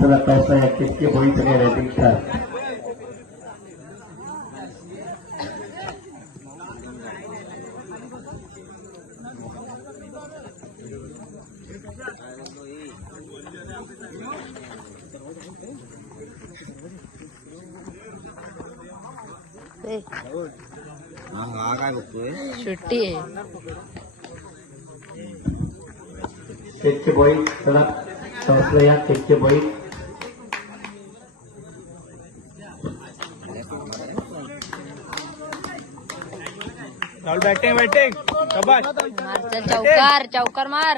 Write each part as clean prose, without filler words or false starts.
चला पावसाळ्यात तितके होईल सगळे रेटिंग स्टार काय बघतोय सुट्टी आहे तितके होईल चला पावसाळ्यात तितके होईल बैटिंग मार चल चौकार चौकार मार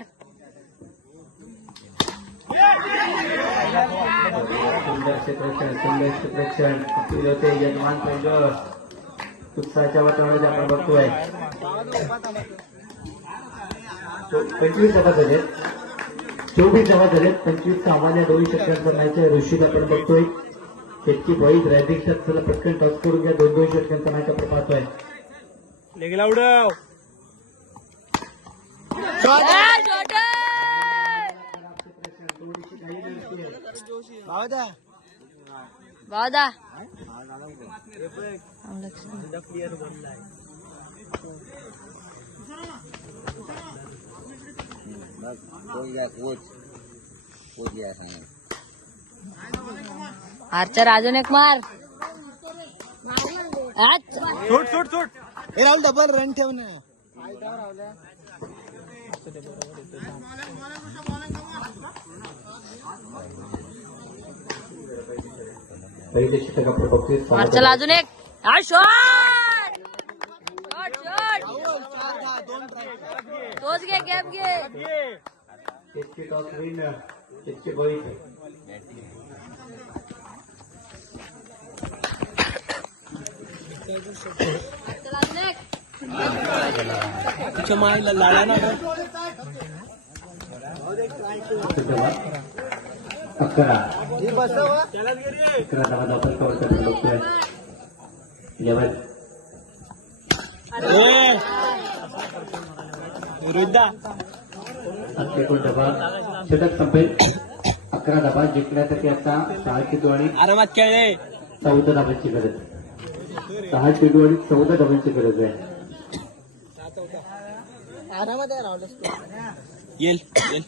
सुंदर क्षेत्रक्षण होते यजमान संघ उत्साहाच्या वातावरणात आपण बघतोय 25 धावा झालेत 24 धावा झालेत 25 सामान्य 2 षटकांचा मॅच आहे ऋषीद आपण बघतोय तितकी बळी रायटिंग स्टार पटकन टॉस करून घ्या 2-2 षटकांचा मॅच आपण पाहतोय लेगला उडव बावदा आर्चर अजून एक मार सूट सूट सूट हे राहुल डबल रन ठेव ना पहिले षटक आपण बघतोय मार्चल अजून एक शॉट तोच घे गॅप घे तितके टॉस होईल तितके बळी अजून एक तुझ्या मायला लाडा ना 11 धावा आपण कव्हर करायला बघतोय यावर एकूण धावा षटक संपेल 11 धावा जिंकण्यासाठी आता 6 चेंडू आणि आरामात खेळले 14 धावांची गरज 6 चेंडू आणि 14 धावांची गरज आहे आरामात आहे राहुल येल येल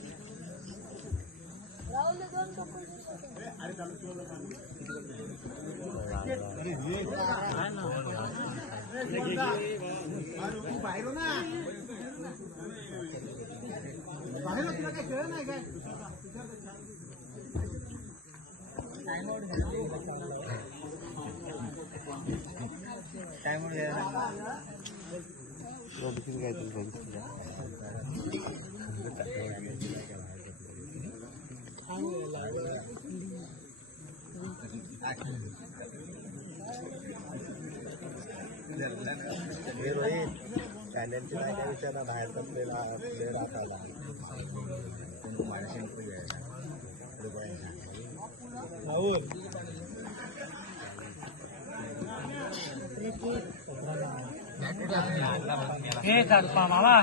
चॅनलची विचार बाहेरचा प्लेअर आला मामा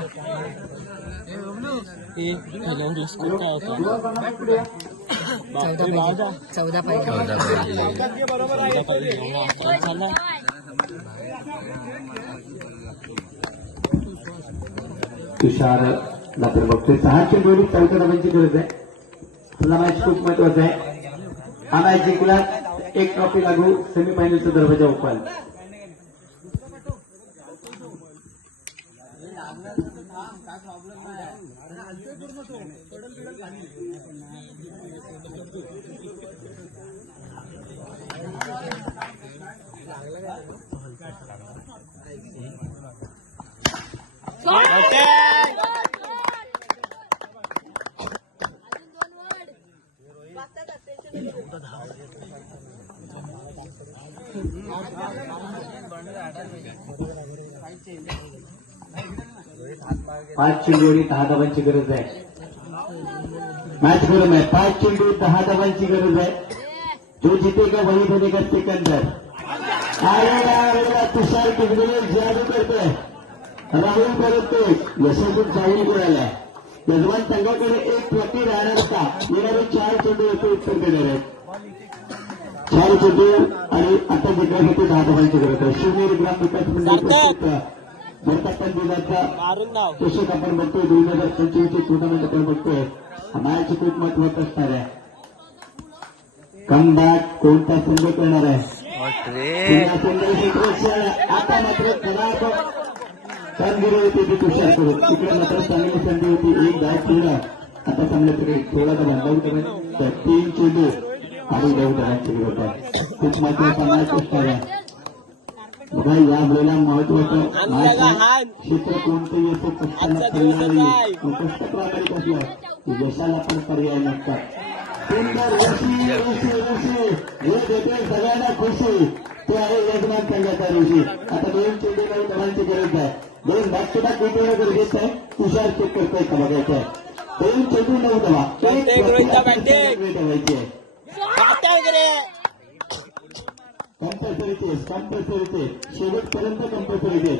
चौदा पाहिजे तुषार आपण बघतोय 6 चेंडू आणि 14 धावांची गरज आहे हा मॅच खूप महत्वाचा आहे हा मॅच जिंकला एक ट्रॉफी लागू सेमीफायनलचा दरवाजा ओपन पाच चेंडू आणि 10 धावांची गरज आहे मैच गरम है 5 चेंडू 10 धावांची गरज है जो जीतेगा वही बनेगा सिकंदर तुषार किंगले जादू करते राहुल करते यशवंत जाऊन मिळालाय यजमान संघाकडे एक ट्रॉफी राहणार का येणारे 4 चेंडू याचं उत्तर देणार आहेत. 4 चेंडू आणि आता जिंकण्यासाठी 10 धावांची गरज आहे. शिवनेरी ग्राम विकास मंडळ भरतापण जिल्ह्याचा मारून नाव चषक आपण बघतोय 2025 टुर्नामेंट आपण बघतोय. हा मॅच खूप महत्वाचा असणार आहे. कमबॅक कोणता संघ करणार आहे. आता मात्र खराब कामगिरी होती ती तुषार करून तिकडे मात्र चांगली संधी होती. एक डाव पूर्ण आता चांगल्याकडे थोडा बांधावी करून 3 चेंडू आणि 9 धावांची गरज आहे. खूप महत्वाचा मॅच असणार आहे. बघा यावेळेला महत्वाचं मॅच आहे. क्षेत्र कोणतंही असो कष्टाला पर्याय नाही. कष्ट प्रामाणिक असलं यशाला पण पर्याय नसतात. सुंदर ऋषी ऋषी ऋषी हे देते सगळ्यांना खुशी ते आहे यजमान संघाचा ऋषी. आता 2 चेंडू 9 धावांची गरज आहे. 2 बॅक टू बॅक विकेट गरजेचं आहे. तुषार चेक करतोय का बघायचं आहे. 2 चेंडू 9 धावा ठेवायची आहे. कंपल्सरीचे शेवटपर्यंत कंपल्सरीचे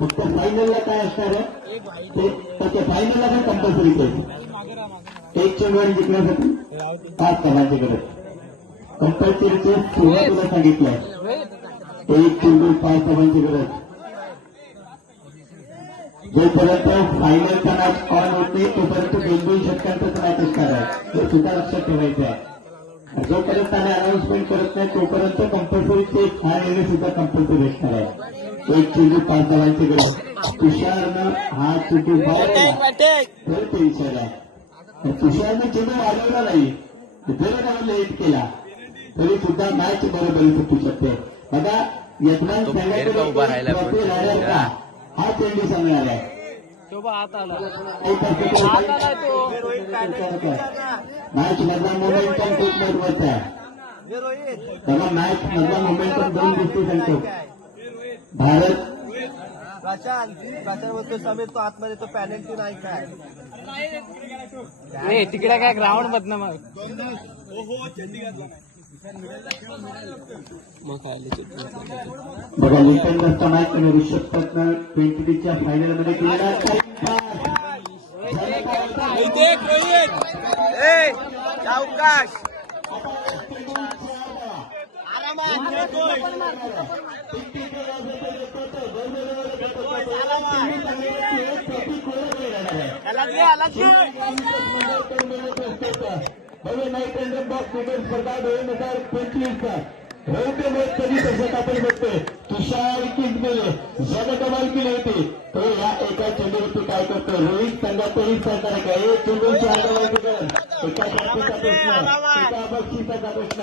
फक्त फायनलला काय असणार आहे ते त्याच्या फायनलला पण कंपल्सरीचे 1 चेंडू आणि जिंकण्यासाठी 5 धावांची गरज. कंपल्सरीचे सुरुवातीला सांगितलंय 1 चेंडू 5 धावांची गरज. जोपर्यंत फायनलचा मॅच ऑन होत नाही तोपर्यंत 2-2 षटकांचाच मॅच असणार आहे. हे सुद्धा लक्षात ठेवायचं आहे. जोपर्यंत आम्ही अनाउन्समेंट करत नाही तोपर्यंत कंपल्सरी ते फायनल सुद्धा कंपल्सरी असणार आहे. 1 चेंडू 5 धावांची गरज. तुषारनं हा चेंडू वाढवला तर ते विचार आहे. तुषारनं चेंडू वाढवला नाही जर लेट केला तरी सुद्धा मॅच बरोबरी सुटू शकते. बघा यजमान संघाकडे राहणार का हा चेंडू सांगणार आहे. तो बा हात आला मॅच मधला मोमेंटम खूप महत्वाचा आहे. बघा मॅच मधला मोमेंटम 2 गोष्टी सांगतो. भारत प्रचार बोलतो समीर तो आतमध्ये तो पॅनल्टी नाही काय नाही तिकडे काय ग्राउंड मधनं मग बघा लिटन रस्ता मॅच आणि ऋषभ पंतनं 2020च्या फायनलमध्ये केलेला अवकाश नाईट रन बॉक्स क्रिकेट स्पर्धा 2025 रौद्र मॅच कधी तसं आपण बघतोय. तुषार किंजमेले ज्याने कमाल केली होती तो या एका चेंडूवरती काय करतो. रोहित संघातही सहकार्य काय 1 चेंडू 4 धावांची गरज. एका बक्षिसाचा प्रश्न